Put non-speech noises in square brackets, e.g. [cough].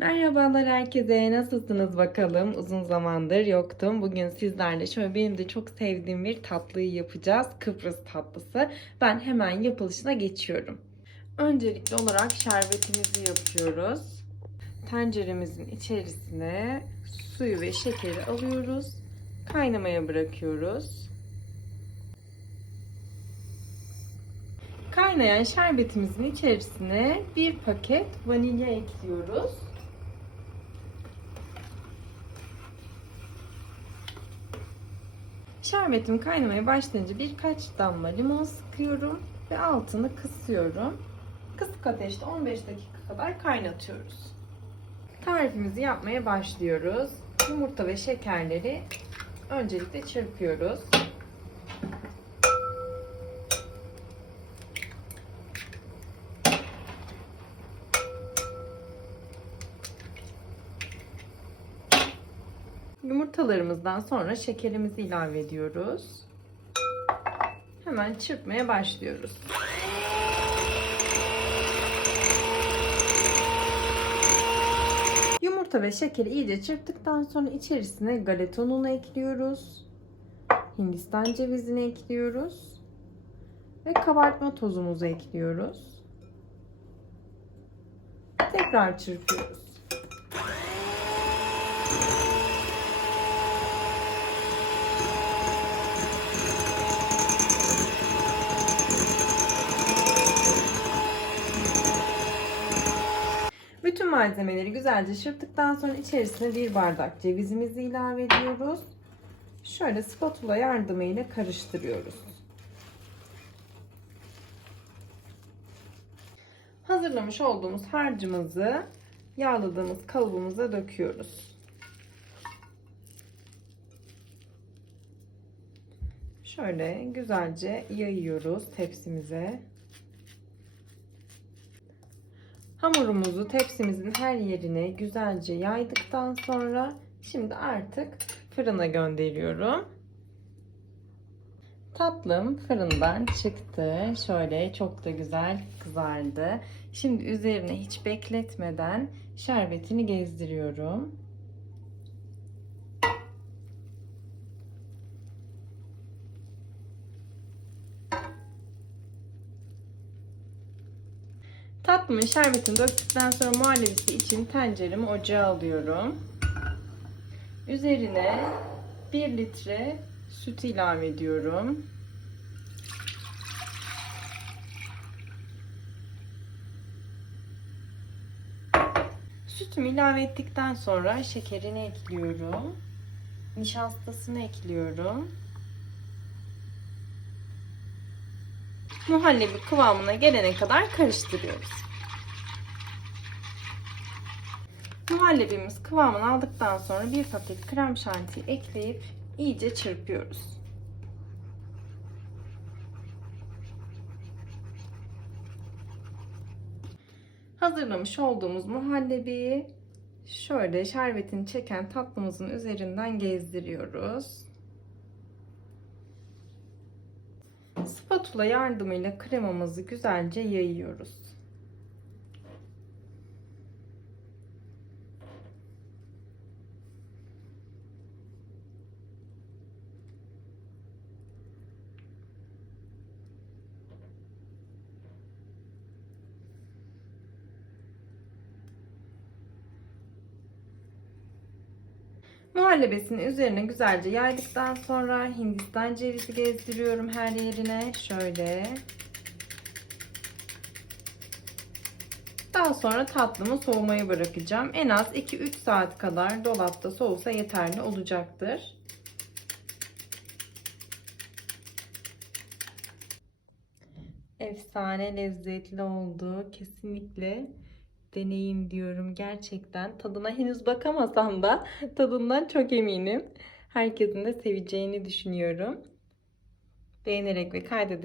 Merhabalar herkese. Nasılsınız bakalım? Uzun zamandır yoktum. Bugün sizlerle şöyle benim de çok sevdiğim bir tatlıyı yapacağız. Kıbrıs tatlısı. Ben hemen yapılışına geçiyorum. Öncelikli olarak şerbetimizi yapıyoruz. Tenceremizin içerisine suyu ve şekeri alıyoruz. Kaynamaya bırakıyoruz. Kaynayan şerbetimizin içerisine bir paket vanilya ekliyoruz. Şerbetim kaynamaya başlayınca birkaç damla limon sıkıyorum ve altını kısıyorum. Kısık ateşte 15 dakika kadar kaynatıyoruz. Tarifimizi yapmaya başlıyoruz. Yumurta ve şekerleri öncelikle çırpıyoruz. Yumurtalarımızdan sonra şekerimizi ilave ediyoruz. Hemen çırpmaya başlıyoruz. Yumurta ve şekeri iyice çırptıktan sonra içerisine galeta ununu ekliyoruz. Hindistan cevizini ekliyoruz. Ve kabartma tozumuzu ekliyoruz. Tekrar çırpıyoruz. Malzemeleri güzelce çırptıktan sonra içerisine bir bardak cevizimizi ilave ediyoruz. Şöyle spatula yardımıyla karıştırıyoruz. Hazırlamış olduğumuz harcımızı yağladığımız kalıbımıza döküyoruz. Şöyle güzelce yayıyoruz tepsimize. Hamurumuzu tepsimizin her yerine güzelce yaydıktan sonra şimdi artık fırına gönderiyorum. Tatlım fırından çıktı. Şöyle çok da güzel kızardı. Şimdi üzerine hiç bekletmeden şerbetini gezdiriyorum. Tatlımın şerbetini döktükten sonra muhallebisi için tenceremi ocağa alıyorum. Üzerine 1 litre süt ilave ediyorum. Sütümü ilave ettikten sonra şekerini ekliyorum. Nişastasını ekliyorum. Muhallebi kıvamına gelene kadar karıştırıyoruz. Muhallebimiz kıvamını aldıktan sonra bir paket krem şanti ekleyip iyice çırpıyoruz. Hazırlamış olduğumuz muhallebiyi şöyle şerbetini çeken tatlımızın üzerinden gezdiriyoruz. Spatula yardımıyla kremamızı güzelce yayıyoruz. Muhallebesini üzerine güzelce yaydıktan sonra Hindistan cevizi gezdiriyorum her yerine. Şöyle. Daha sonra tatlımı soğumaya bırakacağım. En az 2-3 saat kadar dolapta soğusa yeterli olacaktır. Efsane lezzetli oldu. Kesinlikle deneyin diyorum gerçekten. Tadına henüz bakamasam da [laughs] tadından çok eminim. Herkesin de seveceğini düşünüyorum. Beğenerek ve kaydederek